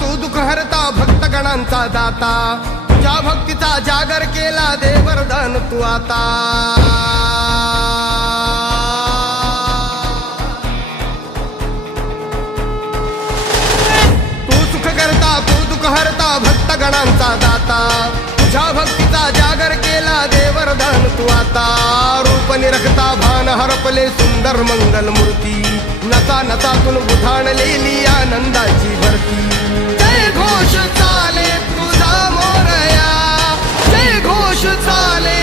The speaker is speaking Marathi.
तू दुःख हरता भक्तगणांचा दाता तुझ्या भक्तीचा जागर केला दे वरदान तू आता तू दुःख हरता भक्तगणांचा दाता तुझ्या भक्तीचा जागर केला दे वरदान तू आता रूप निरखता भान हरपले सुंदर मंगल मूर्ती नचा नचातून उधाणलेली आनंदाची भरती जय घोष चाले तुझा मोरया जय घोष चाले